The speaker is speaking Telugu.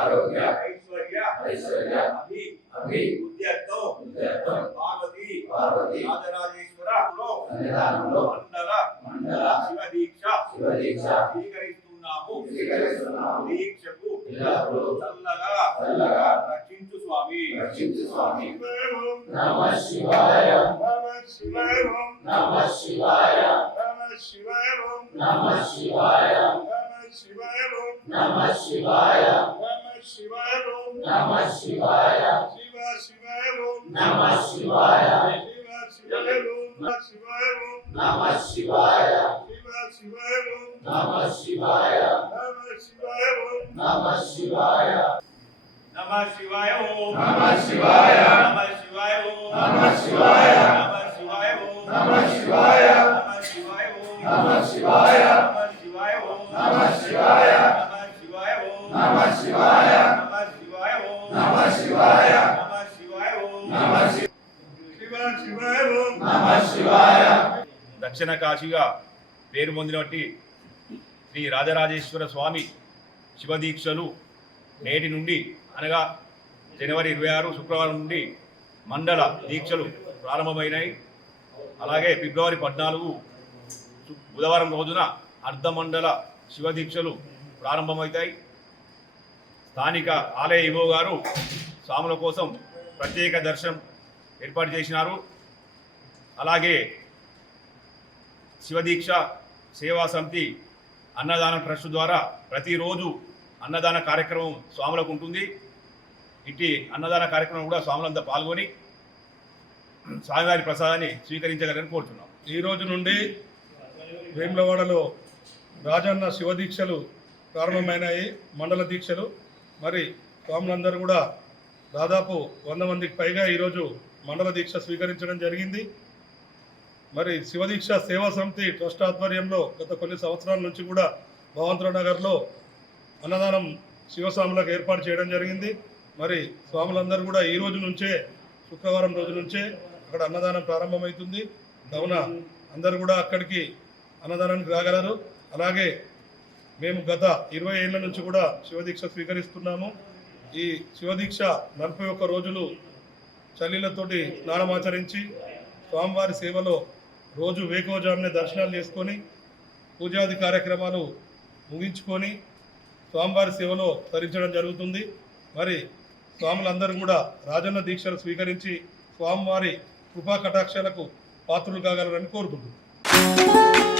आरोग्य ऐश्वर्य पार्वती राजराजेश्वर मंडल शिव दीक्षा स्वीकरिస్తున్నాము దీక్షకు చల్లగా రక్షించు స్వామి నమః శివాయ నమః శివాయ నమః శివాయ నమః శివాయ నమః శివాయ नमः शिवाय नमः शिवाय नमः शिवाय शिव शिवाय नमः शिवाय शिव शिवाय नमः शिवाय शिव शिवाय नमः शिवाय नमः शिवाय नमः शिवाय नमः शिवाय नमः शिवाय नमः शिवाय नमः शिवाय नमः शिवाय नमः शिवाय नमः शिवाय नमः शिवाय नमः शिवाय नमः शिवाय नमः शिवाय नमः शिवाय नमः शिवाय नमः शिवाय దక్షిణ కాశీగా పేరు పొందినట్టి శ్రీ రాజరాజేశ్వర స్వామి శివదీక్షలు నేటి నుండి అనగా జనవరి 26 శుక్రవారం నుండి మండల దీక్షలు ప్రారంభమైనాయి. అలాగే ఫిబ్రవరి 14 బుధవారం రోజున అర్ధమండల శివదీక్షలు ప్రారంభమవుతాయి. స్థానిక ఆలయ ఈవో గారు స్వాముల కోసం ప్రత్యేక దర్శనం ఏర్పాటు చేసినారు. అలాగే శివదీక్ష సేవా సమితి అన్నదాన ట్రస్ట్ ద్వారా ప్రతిరోజు అన్నదాన కార్యక్రమం స్వాములకు ఉంటుంది. ఇట్టి అన్నదాన కార్యక్రమం కూడా స్వాములంతా పాల్గొని స్వామివారి ప్రసాదాన్ని స్వీకరించగలని కోరుతున్నాం. ఈ రోజు నుండి వేములవాడలో రాజన్న శివదీక్షలు ప్రారంభమైనాయి, మండల దీక్షలు. మరి స్వాములందరూ కూడా దాదాపు 100 మందికి పైగా ఈరోజు మండల దీక్ష స్వీకరించడం జరిగింది. మరి శివదీక్ష సేవా సమితి ట్రస్ట్ ఆధ్వర్యంలో గత కొన్ని సంవత్సరాల నుంచి కూడా భగవంతరావు నగర్లో అన్నదానం శివస్వాములకు ఏర్పాటు చేయడం జరిగింది. మరి స్వాములందరూ కూడా ఈ రోజు నుంచే, శుక్రవారం రోజు నుంచే అక్కడ అన్నదానం ప్రారంభమవుతుంది. కావున అందరూ కూడా అక్కడికి అన్నదానానికి రాగలరు. అలాగే మేము గత 20 ఏళ్ల నుంచి కూడా శివదీక్ష స్వీకరిస్తున్నాము. ఈ శివదీక్ష 41 రోజులు చల్లీలతోటి స్నానమాచరించి స్వామివారి సేవలో రోజు వేకోజామునే దర్శనాలు చేసుకొని పూజాది కార్యక్రమాలు ముగించుకొని స్వామివారి సేవలో తరించడం జరుగుతుంది. మరి స్వాములందరూ కూడా రాజన్న దీక్షలు స్వీకరించి స్వామివారి కృపా కటాక్షాలకు పాత్రులు కాగలరని కోరుకుంటున్నాను.